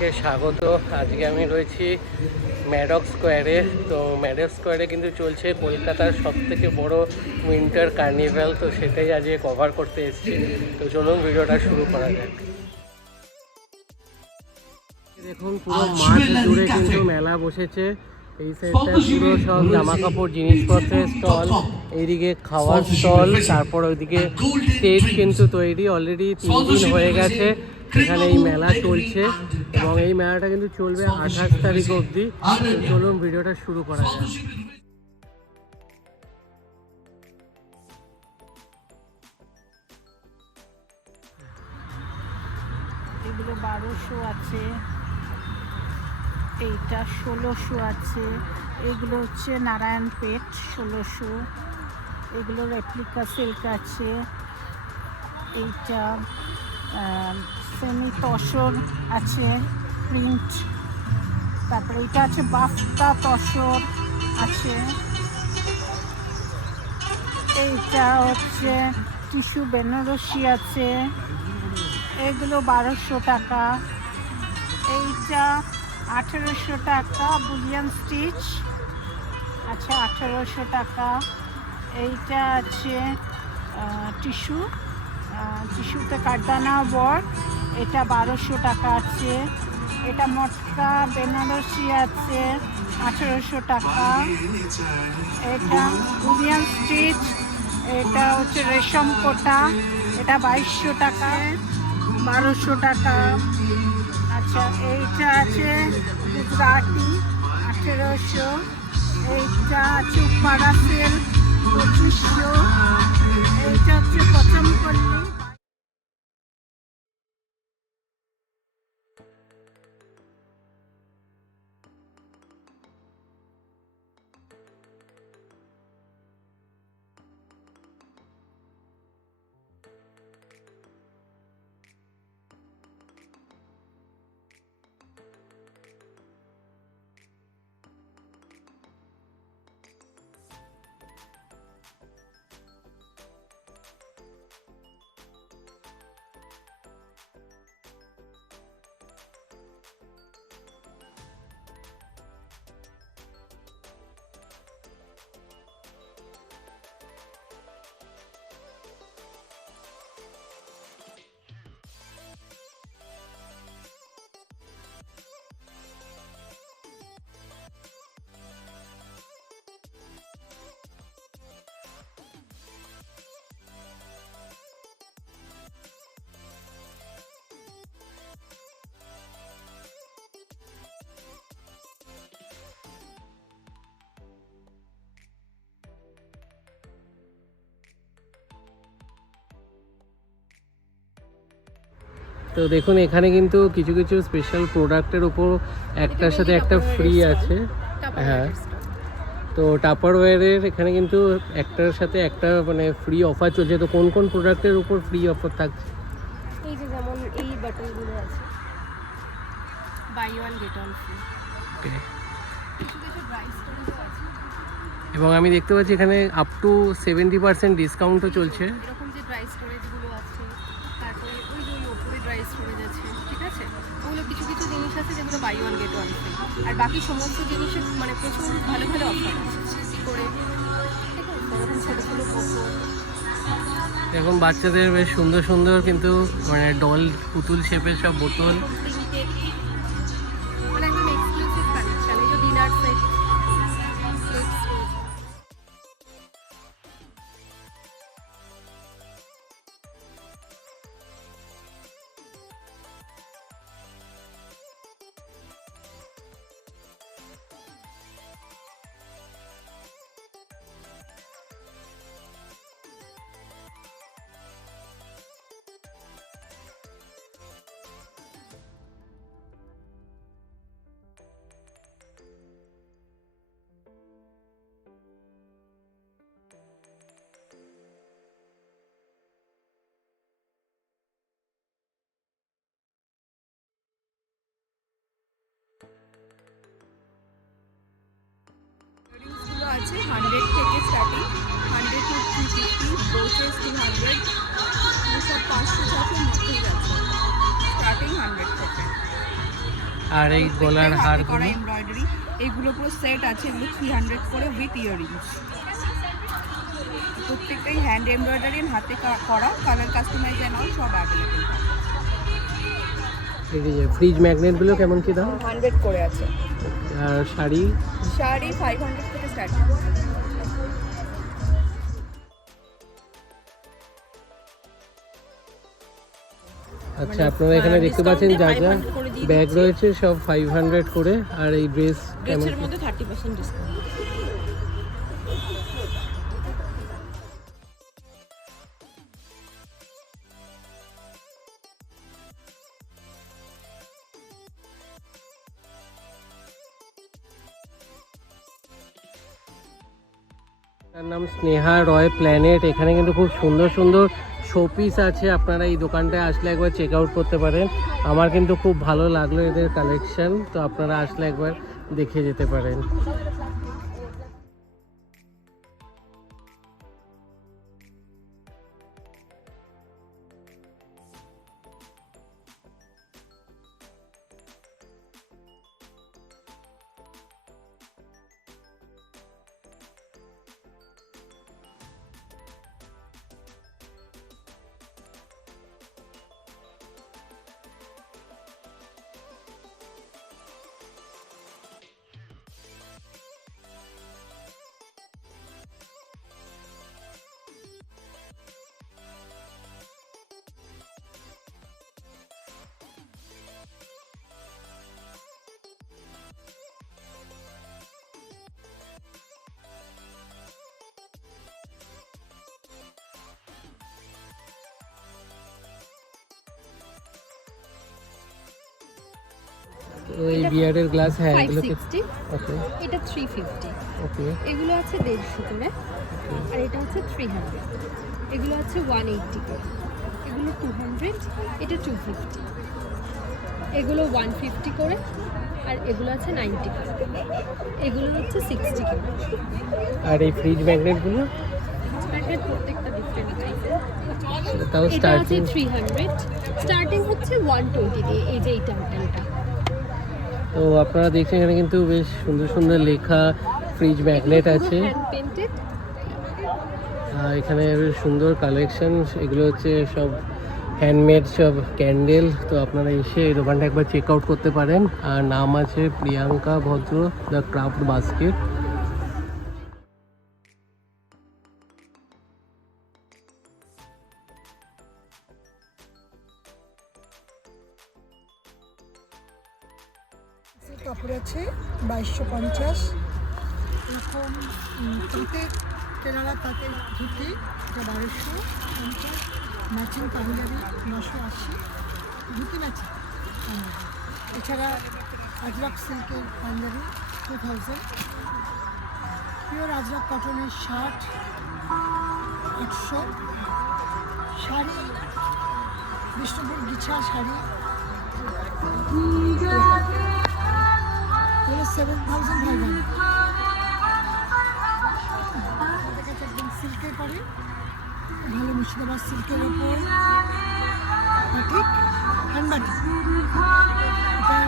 সবাইকে স্বাগত। আজকে আমি রয়েছি ম্যাডক স্কোয়ারে। তো ম্যাডক স্কোয়ারে কিন্তু চলছে কলকাতার সবথেকে বড় উইন্টার কার্নিভ্যাল। তো সেটাই আজকে কভার করতে এসেছি। তো চলুন ভিডিওটা শুরু করা যাক। দেখুন পুরো মাঠ জুড়ে কিন্তু মেলা বসেছে। এই সাইডটা পুরো সব জামা কাপড় জিনিসপত্রের স্টল, এইদিকে খাওয়ার স্টল, তারপর ওইদিকে স্টেজ কিন্তু তৈরি অলরেডি 3 দিন হয়ে গেছে এখানে এই মেলা চলছে এবং এই মেলাটা কিন্তু চলবে 28 তারিখ অবধি। চলুন ভিডিওটা শুরু করা যায়। এগুলো 1200 আছে, এইটা 1600 আছে, এগুলো হচ্ছে নারায়ণপেট 1600, এগুলো রেপ্লিকা সিল্ক আছে, এইটা সেমি তসর আছে প্রিন্ট, তারপরে এটা আছে বাফতা তসর আছে, এইটা হচ্ছে টিস্যু বেনারসি আছে, এগুলো 1200 টাকা, এইটা 1800 টাকা বুলিয়ান স্টিচ আচ্ছা 1800 টাকা, এইটা আছে টিস্যুতে কারদানা ওয়ার্ক, এটা 1200 টাকা আছে, এটা মটকা বেনারসি আছে 1800 টাকা, এটা বুলিয়ান স্টিচ, এটা হচ্ছে রেশম কোটা, এটা 2200 টাকা, 1200 টাকা। আচ্ছা এইটা আছে গুজরাটি 1800, এইটা আছে উপাড়া সিল্ক 2500, এইটা হচ্ছে পচমপল্লি। তো দেখুন এখানে কিন্তু কিছু কিছু স্পেশাল প্রোডাক্টের উপর একটার সাথে একটা ফ্রি আছে। হ্যাঁ, তো টাপারওয়্যারের এখানে কিন্তু একটার সাথে একটা মানে ফ্রি অফার চলছে। তো কোন কোন প্রোডাক্টের উপর ফ্রি অফার থাকছে? এই যে যেমন এই বাটনগুলো আছে, buy one get one free. Okay. কিছু কিছু ড্রাই স্টোরেজও আছে, এবং আমি দেখতে পাচ্ছি এখানে আপ টু 70% ডিসকাউন্টও চলছে। এরকম যে ড্রাই স্টোরেজগুলো আছে, তারপরে ওই যে ওই ওপরে ড্রাই স্টোরেজ আছে, ঠিক আছে, ওগুলো কিছু কিছু জিনিস আছে যেগুলো buy one get one free, আর বাকি সমস্ত জিনিসের মানে প্রচুর ভালো ভালো অফার আছে করে, ঠিক আছে, এরকম ছোটো ছোটো পোকো। এখন বাচ্চাদের বেশ সুন্দর সুন্দর কিন্তু মানে ডল পুতুল শেপের সব বোতল। মানে একদম এক্সক্লুসিভ কালেকশন, এই যে ডিনার সেট। আছে 100 থেকে স্টার্টিং, 100 to 350, ব্রোচেস 200, সব 500-600 মধ্যেই আছে, স্টার্টিং 100 থেকে। আর এই গলার হাতে হারগুলো করা এমব্রয়ডারি, এগুলো পুরো সেট আছে, এগুলো 300 করে উইথ ইয়াররিংস। প্রত্যেকটাই হ্যান্ড এমব্রয়ডারি হাতে করা, কালার কাস্টমাইজ এন্ড অল সব অ্যাভেলেবল। এই যে ফ্রিজ ম্যাগনেটগুলো কেমন কি দাম? 100 করে আছে। আর শাড়ি? শাড়ি 500 থেকে স্টার্ট। আচ্ছা, আপনারা এখানে দেখতে পাচ্ছেন যা যা ব্যাগ রয়েছে সব 500 করে। আর এই ড্রেস কেমন? ড্রেসের মধ্যে 30% ডিসকাউন্ট। তার নাম স্নেহা রয় প্ল্যানেট। এখানে কিন্তু খুব সুন্দর সুন্দর শোপিস আছে, আপনারা এই দোকানটায় আসলে একবার চেক আউট করতে পারেন। আমার কিন্তু খুব ভালো লাগলো এদের কালেকশন, তো আপনারা আসলে একবার দেখে যেতে পারেন। তো এই বিয়ার্ডের গ্লাস, হ্যাঁ এগুলো 560, ওকে এটা 350, ওকে এগুলো আছে 150 করে, আর এটা হচ্ছে 300, এগুলো আছে 180 করে, এগুলো 200, এটা 250, এগুলো 150 করে, আর এগুলো আছে 90 করে, এগুলো হচ্ছে 60 করে। আর এই ফ্রিজ ম্যাগনেটগুলো প্যাকেট প্রত্যেকটা ডিফারেন্ট টাইপের। তাও এটা আছে স্টার্টিং? 300, স্টার্টিং হচ্ছে 120 দিয়ে, এই যে এই টাইপেরটা। তো আপনারা দেখছেন এখানে কিন্তু বেশ সুন্দর সুন্দর লেখা ফ্রিজ ম্যাগনেট আছে। Hand painted. এখানে বেশ সুন্দর কালেকশন, এগুলো হচ্ছে সব হ্যান্ডমেড সব ক্যান্ডেল। তো আপনারা এসে এই দোকানটা একবার চেক আউট করতে পারেন। আর নাম আছে প্রিয়াঙ্কা ভদ্র দ্য ক্রাফট বাস্কেট। কাপড় আছে 2250, এরকম তাঁতের কেরালা তাঁতের ধুতি, এটা 1250, ম্যাচিং পাঞ্জাবি 980, ধুতি ম্যাচিং পাঞ্জাবি। এছাড়া আজরাক সিল্কের পাঞ্জাবি 2000, পিওর আজরাক কটনের শার্ট 800, শাড়ি বিষ্ণুপুর গিছা শাড়ি 7500 একদম সিল্কের পরে ভালো মুর্শিদাবাদ সিল্কের ওপর বাটিক হ্যান্ড বাটিক, এটা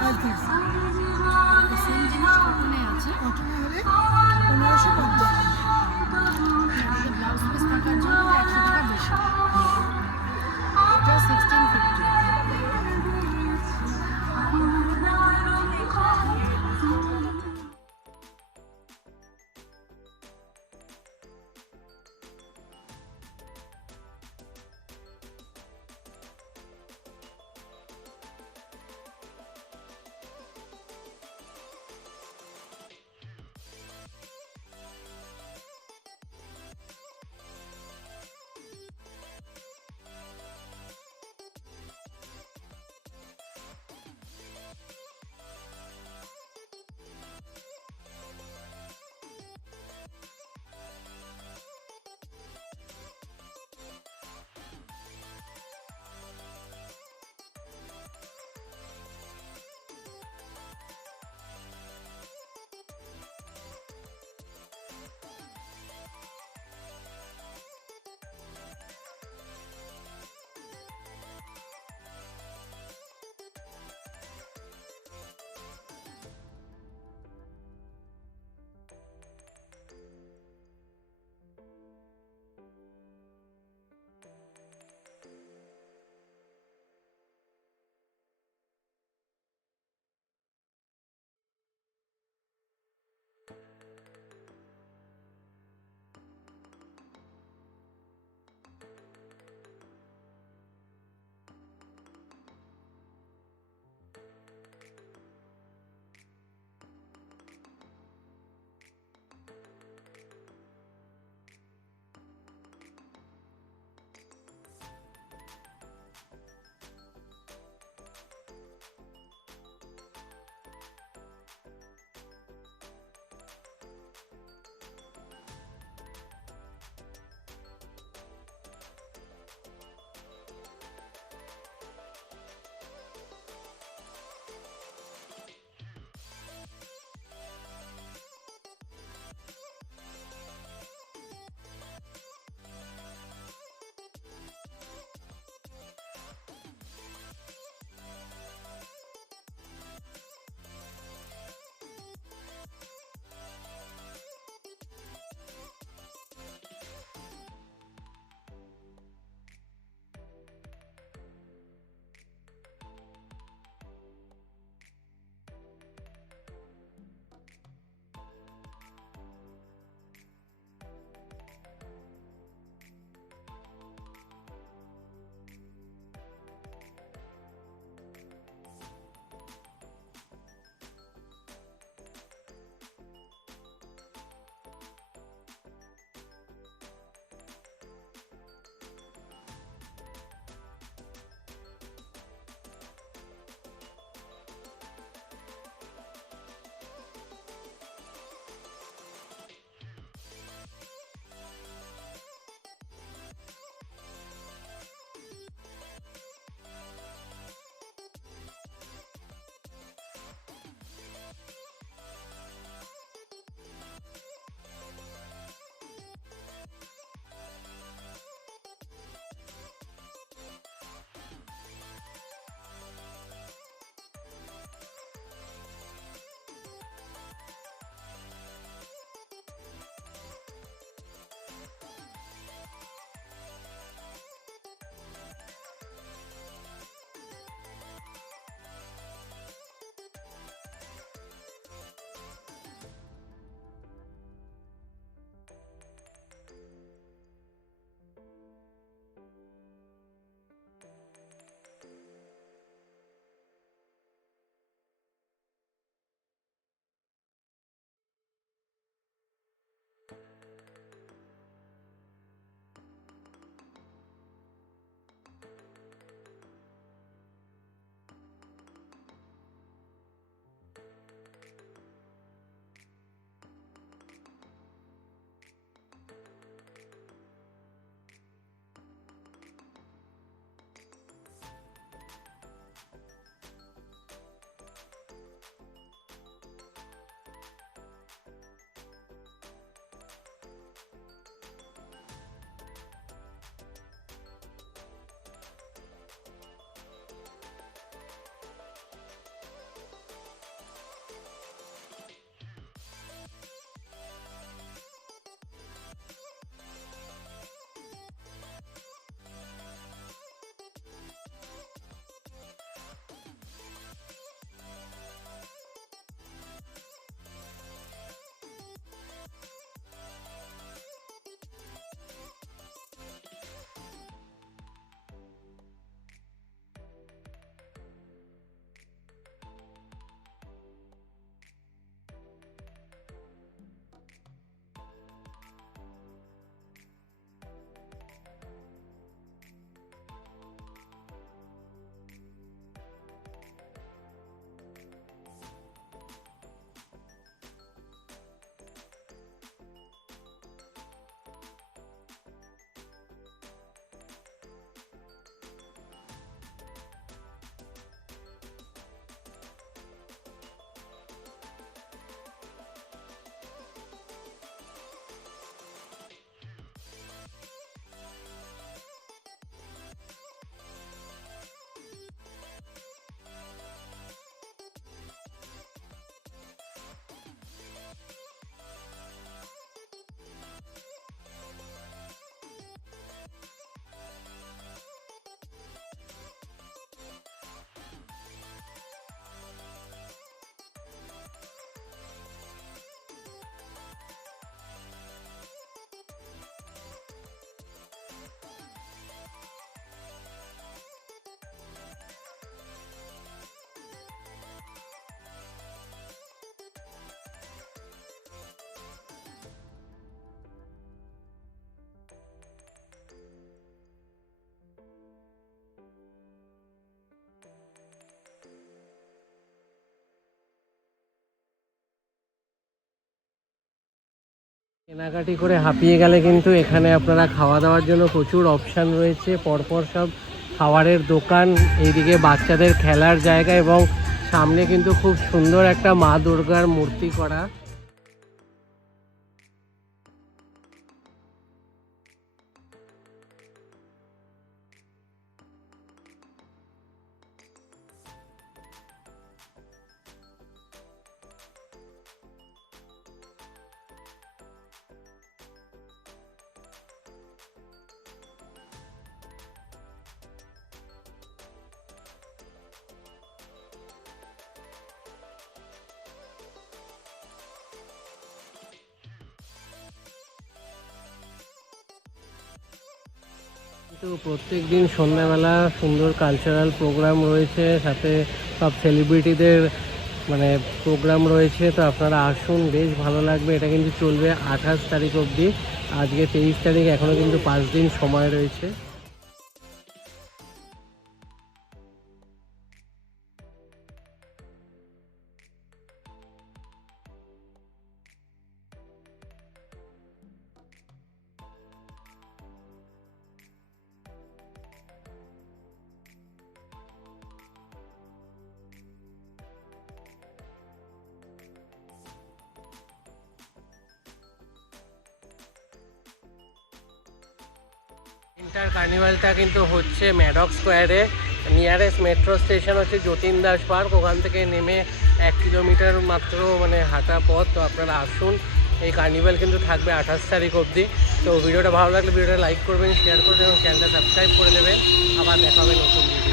5000। সেম জিনিস কটনে আছে, কটনে হলে 1550। ব্লাউজ পিস থাকার জন্য 100 টাকা বেশি, এটা 1650। কেনাকাটি করে হাঁপিয়ে গেলে কিন্তু এখানে আপনারা খাওয়া দাওয়ার জন্য প্রচুর অপশান রয়েছে, পরপর সব খাবারের দোকান, এইদিকে বাচ্চাদের খেলার জায়গা এবং সামনে কিন্তু খুব সুন্দর একটা মা দুর্গার মূর্তি করা। কিন্তু প্রত্যেক দিন সন্ধ্যাবেলা সুন্দর কালচারাল প্রোগ্রাম রয়েছে, সাথে সব সেলিব্রিটিদের মানে প্রোগ্রাম রয়েছে। তো আপনারা আসুন, বেশ ভালো লাগবে। এটা কিন্তু চলবে 28 তারিখ অবধি, আজকে 23 তারিখ, এখনও কিন্তু 5 দিন সময় রয়েছে। ইন্টার কার্নিভালটা কিন্তু হচ্ছে ম্যাডক স্কোয়ারে, নিয়ারেস্ট মেট্রো স্টেশন হচ্ছে যতীন দাস পার্ক, ওখান থেকে নেমে 1 কিলোমিটার মাত্র মানে হাঁটা পথ। তো আপনারা আসুন, এই কার্নিভাল কিন্তু থাকবে 28 তারিখ অবধি। তো ভিডিওটা ভালো লাগলে ভিডিওটা লাইক করবেন, শেয়ার করবেন এবং চ্যানেলটা সাবস্ক্রাইব করে দেবেন। আবার দেখা হবে নতুন ভিডিও।